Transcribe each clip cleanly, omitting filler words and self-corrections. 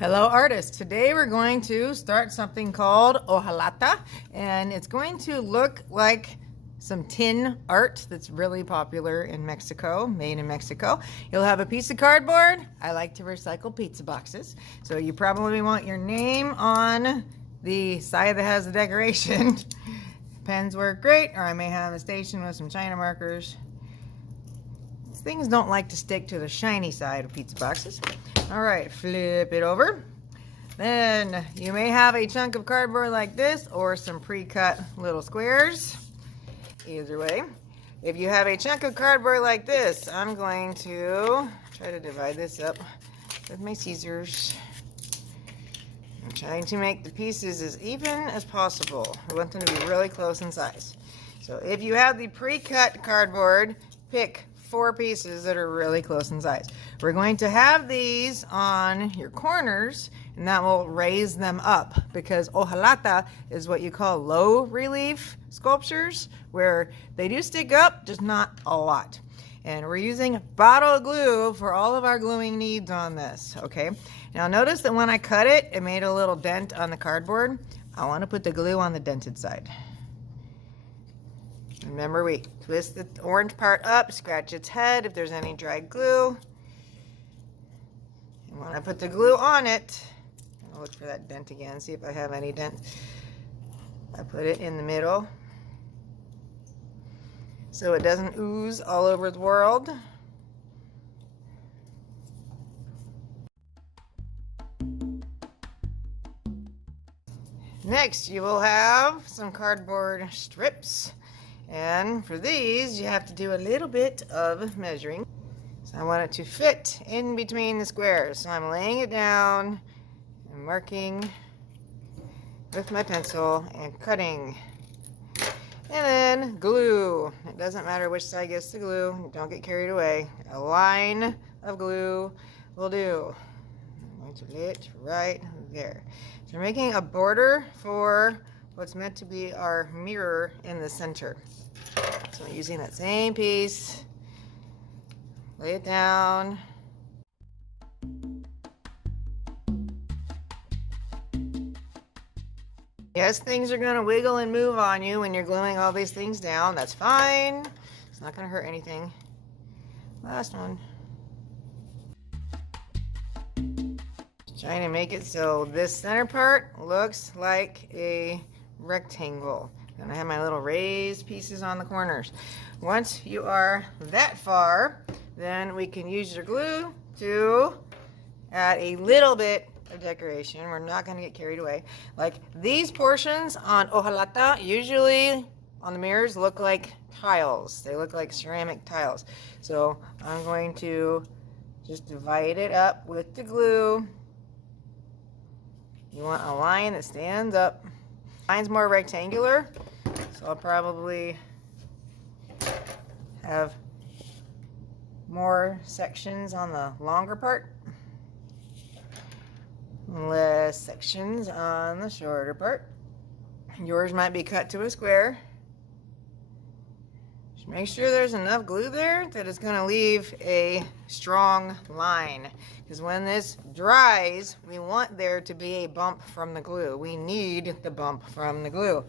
Hello artists, today we're going to start something called Hojalata, and it's going to look like some tin art that's really popular in Mexico, made in Mexico. You'll have a piece of cardboard. I like to recycle pizza boxes, so you probably want your name on the side that has the decoration. Pens work great, or I may have a station with some China markers. Things don't like to stick to the shiny side of pizza boxes. All right, flip it over. Then you may have a chunk of cardboard like this or some pre-cut little squares. Either way, if you have a chunk of cardboard like this, I'm going to try to divide this up with my scissors. I'm trying to make the pieces as even as possible. I want them to be really close in size. So if you have the pre-cut cardboard, pick 4 pieces that are really close in size. We're going to have these on your corners, and that will raise them up, because hojalata is what you call low relief sculptures, where they do stick up, just not a lot. And we're using bottle glue for all of our gluing needs on this, okay? Now notice that when I cut it, it made a little dent on the cardboard. I want to put the glue on the dented side. Remember, we twist the orange part up, scratch its head if there's any dried glue. And when I put the glue on it, I'll look for that dent again, see if I have any dent. I put it in the middle so it doesn't ooze all over the world. Next, you will have some cardboard strips. And for these, you have to do a little bit of measuring. So I want it to fit in between the squares. So I'm laying it down and marking with my pencil and cutting. And then glue. It doesn't matter which side gets the glue. Don't get carried away. A line of glue will do. I'm going to lay it right there. So we're making a border for what's meant to be our mirror in the center. So I'm using that same piece, lay it down. Yes, things are going to wiggle and move on you when you're gluing all these things down. That's fine. It's not going to hurt anything. Last one. Just trying to make it so this center part looks like a rectangle. And I have my little raised pieces on the corners. Once you are that far, then we can use your glue to add a little bit of decoration. We're not going to get carried away. Like these portions on hojalata, usually on the mirrors, look like tiles. They look like ceramic tiles. So I'm going to just divide it up with the glue. You want a line that stands up. Mine's more rectangular, so I'll probably have more sections on the longer part, less sections on the shorter part. Yours might be cut to a square. Just make sure there's enough glue there that it's going to leave a strong line, because when this dries, we want there to be a bump from the glue. We need the bump from the glue.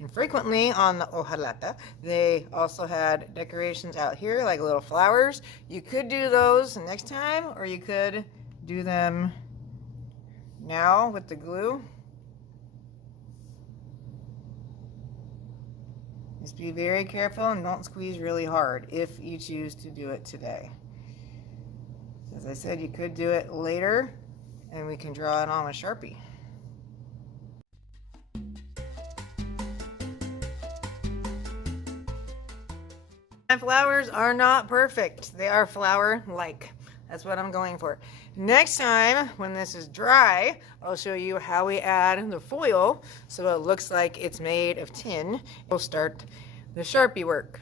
And frequently on the hojalata, they also had decorations out here like little flowers. You could do those next time, or you could do them now with the glue. Just be very careful and don't squeeze really hard if you choose to do it today. As I said, you could do it later and we can draw it on a Sharpie. My flowers are not perfect. They are flower-like. That's what I'm going for. Next time, when this is dry, I'll show you how we add the foil so it looks like it's made of tin. We'll start the Sharpie work.